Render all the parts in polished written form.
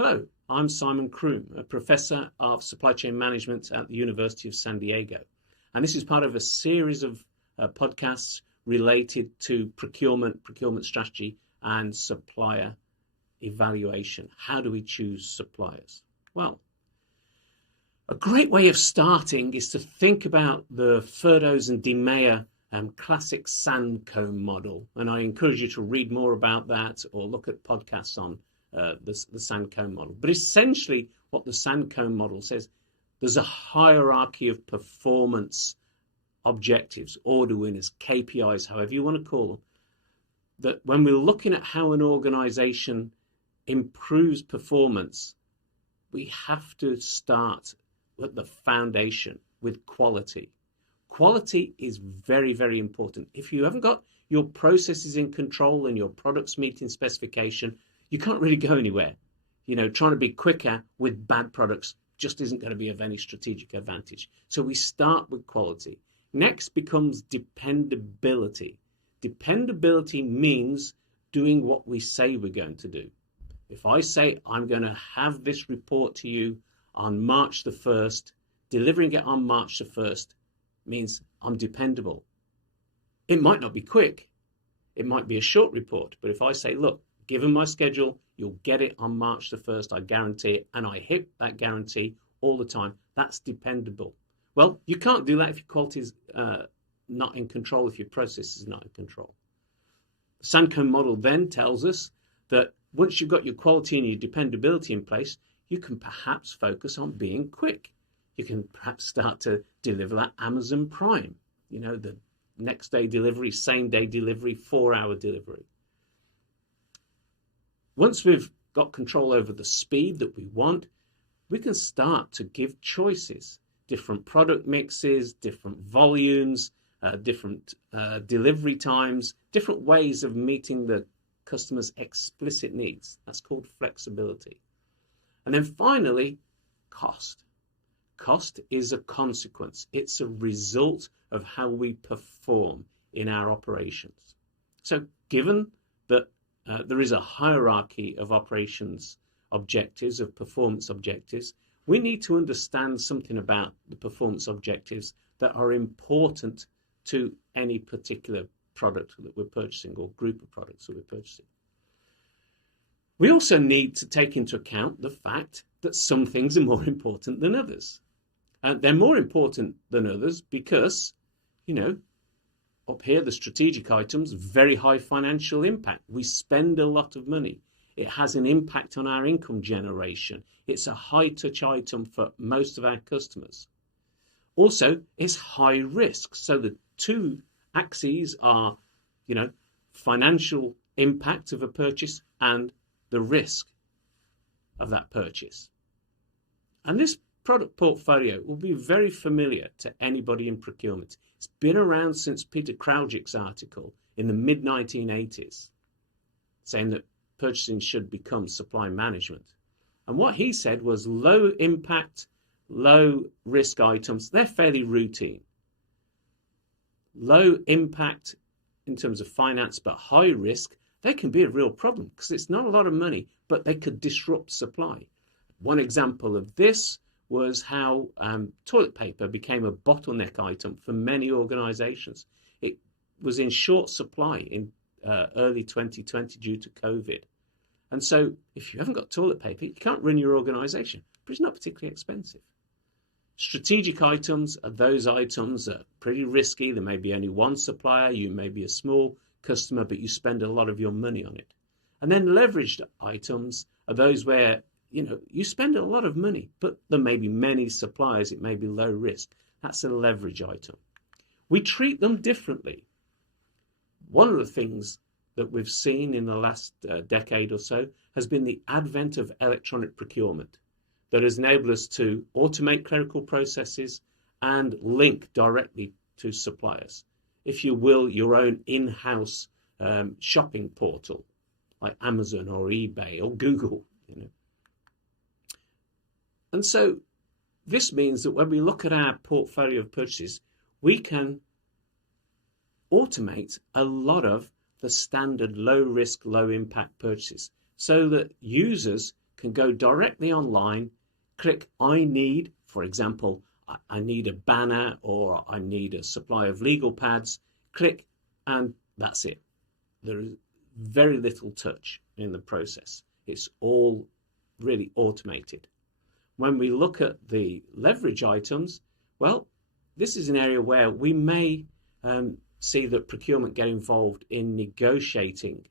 Hello, I'm Simon Kroom, a professor of supply chain management at the University of San Diego. And this is part of a series of podcasts related to procurement strategy, and supplier evaluation. How do we choose suppliers? Well, a great way of starting is to think about the Furdos and DiMea classic sandcomb model. And I encourage you to read more about that or look at podcasts on the sandcomb model. But essentially what the sandcomb model says, there's a hierarchy of performance objectives, order winners, KPIs, however you want to call them, that when we're looking at how an organization improves performance, we have to start at the foundation with quality. Quality is very, very important. If you haven't got your processes in control and your products meeting specification, you can't really go anywhere. Trying to be quicker with bad products just isn't going to be of any strategic advantage. So we start with quality. Next becomes dependability. Dependability means doing what we say we're going to do. If I say I'm going to have this report to you on March the 1st, delivering it on March the 1st means I'm dependable. It might not be quick. It might be a short report. But if I say, look, given my schedule, you'll get it on March the 1st, I guarantee it, and I hit that guarantee all the time, that's dependable. Well, you can't do that if your quality is not in control, if your process is not in control. The Sandcomb model then tells us that once you've got your quality and your dependability in place, you can perhaps focus on being quick. You can perhaps start to deliver that Amazon Prime, the next day delivery, same day delivery, 4-hour delivery. Once we've got control over the speed that we want, we can start to give choices, different product mixes, different volumes, different delivery times, different ways of meeting the customer's explicit needs. That's called flexibility. And then finally, cost. Cost is a consequence. It's a result of how we perform in our operations. So given that there is a hierarchy of operations objectives, of performance objectives, we need to understand something about the performance objectives that are important to any particular product that we're purchasing or group of products that we're purchasing. We also need to take into account the fact that some things are more important than others. And they're more important than others because, up here, the strategic items, very high financial impact. We spend a lot of money. It has an impact on our income generation. It's a high touch item for most of our customers. Also, it's high risk. So the two axes are, financial impact of a purchase and the risk of that purchase. And this product portfolio will be very familiar to anybody in procurement. It's been around since Peter Kraujic's article in the mid-1980s, saying that purchasing should become supply management. And what he said was low impact, low risk items, they're fairly routine. Low impact in terms of finance, but high risk, they can be a real problem because it's not a lot of money, but they could disrupt supply. One example of this was how toilet paper became a bottleneck item for many organizations. It was in short supply in early 2020 due to COVID. And so if you haven't got toilet paper, you can't run your organization, but it's not particularly expensive. Strategic items are those items that are pretty risky. There may be only one supplier, you may be a small customer, but you spend a lot of your money on it. And then leveraged items are those where you spend a lot of money, but there may be many suppliers, it may be low risk. That's a leverage item. We treat them differently. One of the things that we've seen in the last decade or so has been the advent of electronic procurement that has enabled us to automate clerical processes and link directly to suppliers. If you will, your own in-house shopping portal like Amazon or eBay or Google. And so this means that when we look at our portfolio of purchases, we can automate a lot of the standard low risk, low impact purchases so that users can go directly online, click I need, for example, I need a banner or I need a supply of legal pads, click, and that's it. There is very little touch in the process. It's all really automated. When we look at the leverage items, well, this is an area where we may see that procurement get involved in negotiating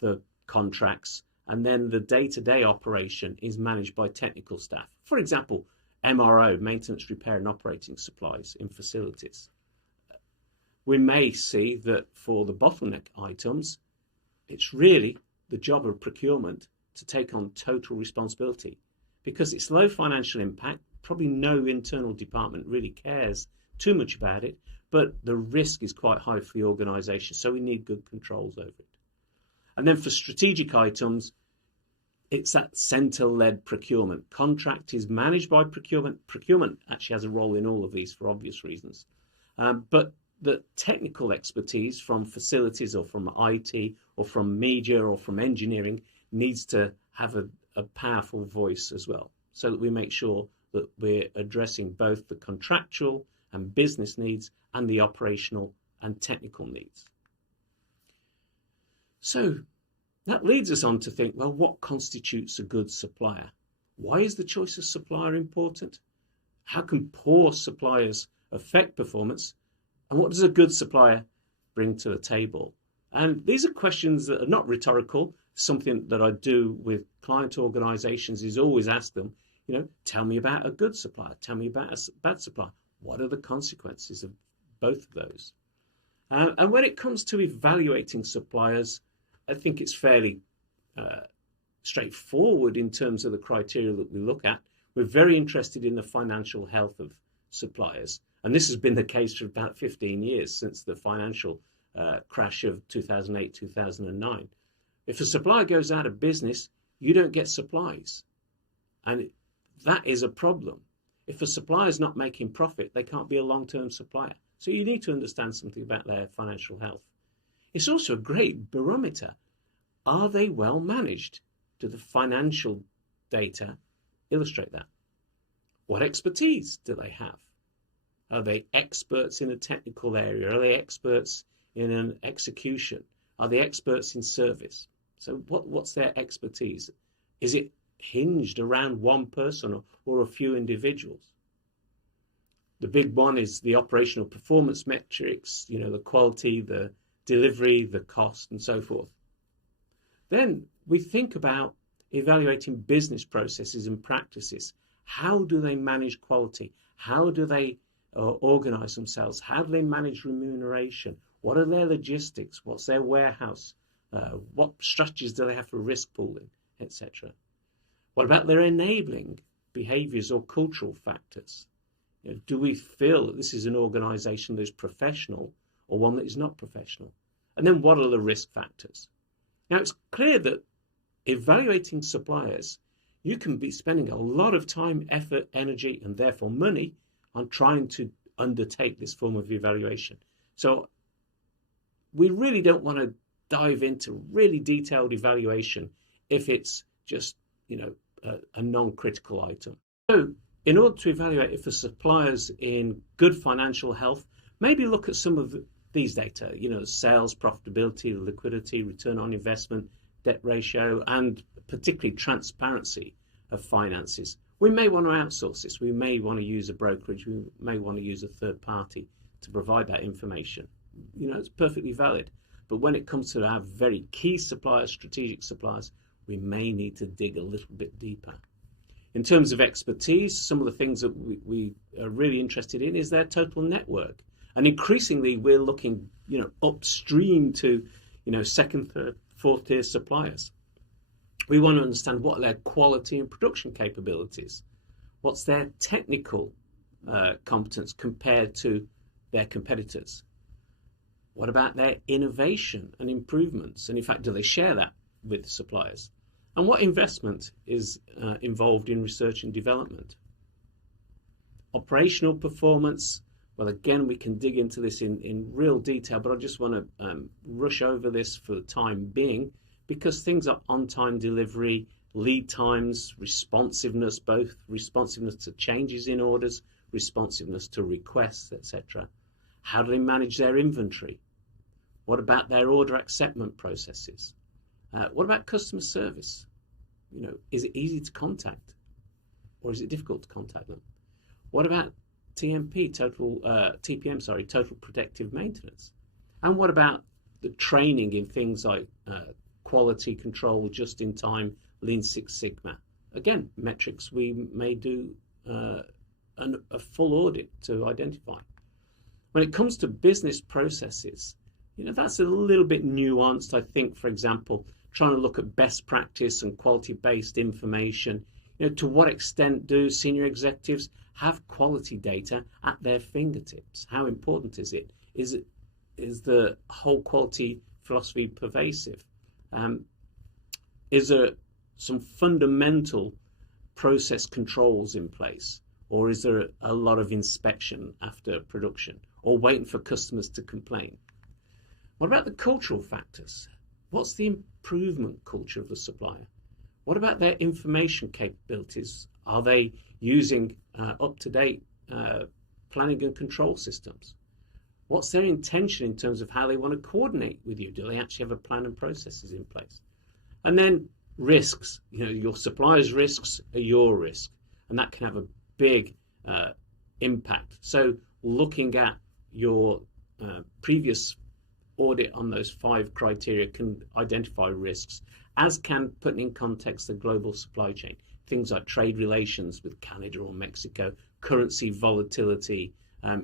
the contracts, and then the day-to-day operation is managed by technical staff. For example, MRO, maintenance, repair and operating supplies in facilities. We may see that for the bottleneck items, it's really the job of procurement to take on total responsibility, because it's low financial impact. Probably no internal department really cares too much about it, but the risk is quite high for the organisation, so we need good controls over it. And then for strategic items, it's that centre-led procurement. Contract is managed by procurement. Procurement actually has a role in all of these for obvious reasons. But the technical expertise from facilities or from IT or from media or from engineering needs to have a powerful voice as well, so that we make sure that we're addressing both the contractual and business needs and the operational and technical needs. So that leads us on to think, well, what constitutes a good supplier? Why is the choice of supplier important? How can poor suppliers affect performance? And what does a good supplier bring to the table? And these are questions that are not rhetorical. Something that I do with client organizations is always ask them, tell me about a good supplier, tell me about a bad supplier. What are the consequences of both of those? And when it comes to evaluating suppliers, I think it's fairly straightforward in terms of the criteria that we look at. We're very interested in the financial health of suppliers. And this has been the case for about 15 years, since the financial crash of 2008, 2009. If a supplier goes out of business, you don't get supplies. And that is a problem. If a supplier is not making profit, they can't be a long-term supplier. So you need to understand something about their financial health. It's also a great barometer. Are they well managed? Do the financial data illustrate that? What expertise do they have? Are they experts in a technical area? Are they experts in an execution? Are they experts in service? So what's their expertise? Is it hinged around one person or a few individuals? The big one is the operational performance metrics, the quality, the delivery, the cost, and so forth. Then we think about evaluating business processes and practices. How do they manage quality? How do they organize themselves? How do they manage remuneration? What are their logistics? What's their warehouse? What strategies do they have for risk pooling, etc.? What about their enabling behaviors or cultural factors? Do we feel that this is an organization that is professional or one that is not professional? And then what are the risk factors? Now, it's clear that evaluating suppliers, you can be spending a lot of time, effort, energy, and therefore money on trying to undertake this form of evaluation. So we really don't want to dive into really detailed evaluation if it's just, a non-critical item. So in order to evaluate if a supplier's in good financial health, maybe look at some of these data, sales, profitability, liquidity, return on investment, debt ratio, and particularly transparency of finances. We may want to outsource this. We may want to use a brokerage. We may want to use a third party to provide that information. It's perfectly valid. But when it comes to our very key suppliers, strategic suppliers, we may need to dig a little bit deeper. In terms of expertise, some of the things that we are really interested in is their total network. And increasingly, we're looking, upstream to, second, third, fourth tier suppliers. We want to understand what their quality and production capabilities, what's their technical competence compared to their competitors. What about their innovation and improvements? And in fact, do they share that with suppliers? And what investment is involved in research and development? Operational performance. Well, again, we can dig into this in real detail, but I just want to rush over this for the time being, because things are on-time delivery, lead times, responsiveness, both responsiveness to changes in orders, responsiveness to requests, etc. How do they manage their inventory? What about their order acceptance processes? What about customer service? Is it easy to contact, or is it difficult to contact them? What about TPM, total protective maintenance? And what about the training in things like quality control, just in time, Lean Six Sigma? Again, metrics we may do a full audit to identify. When it comes to business processes, that's a little bit nuanced. I think, for example, trying to look at best practice and quality-based information. To what extent do senior executives have quality data at their fingertips? How important is it? Is the whole quality philosophy pervasive? Is there some fundamental process controls in place? Or is there a lot of inspection after production? Or waiting for customers to complain? What about the cultural factors? What's the improvement culture of the supplier? What about their information capabilities? Are they using up-to-date planning and control systems? What's their intention in terms of how they want to coordinate with you? Do they actually have a plan and processes in place? And then risks. Your supplier's risks are your risk, and that can have a big impact. So looking at your previous audit on those 5 criteria can identify risks, as can putting in context the global supply chain. Things like trade relations with Canada or Mexico, currency volatility,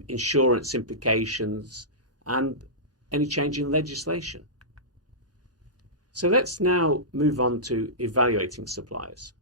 insurance implications, and any change in legislation. So let's now move on to evaluating suppliers.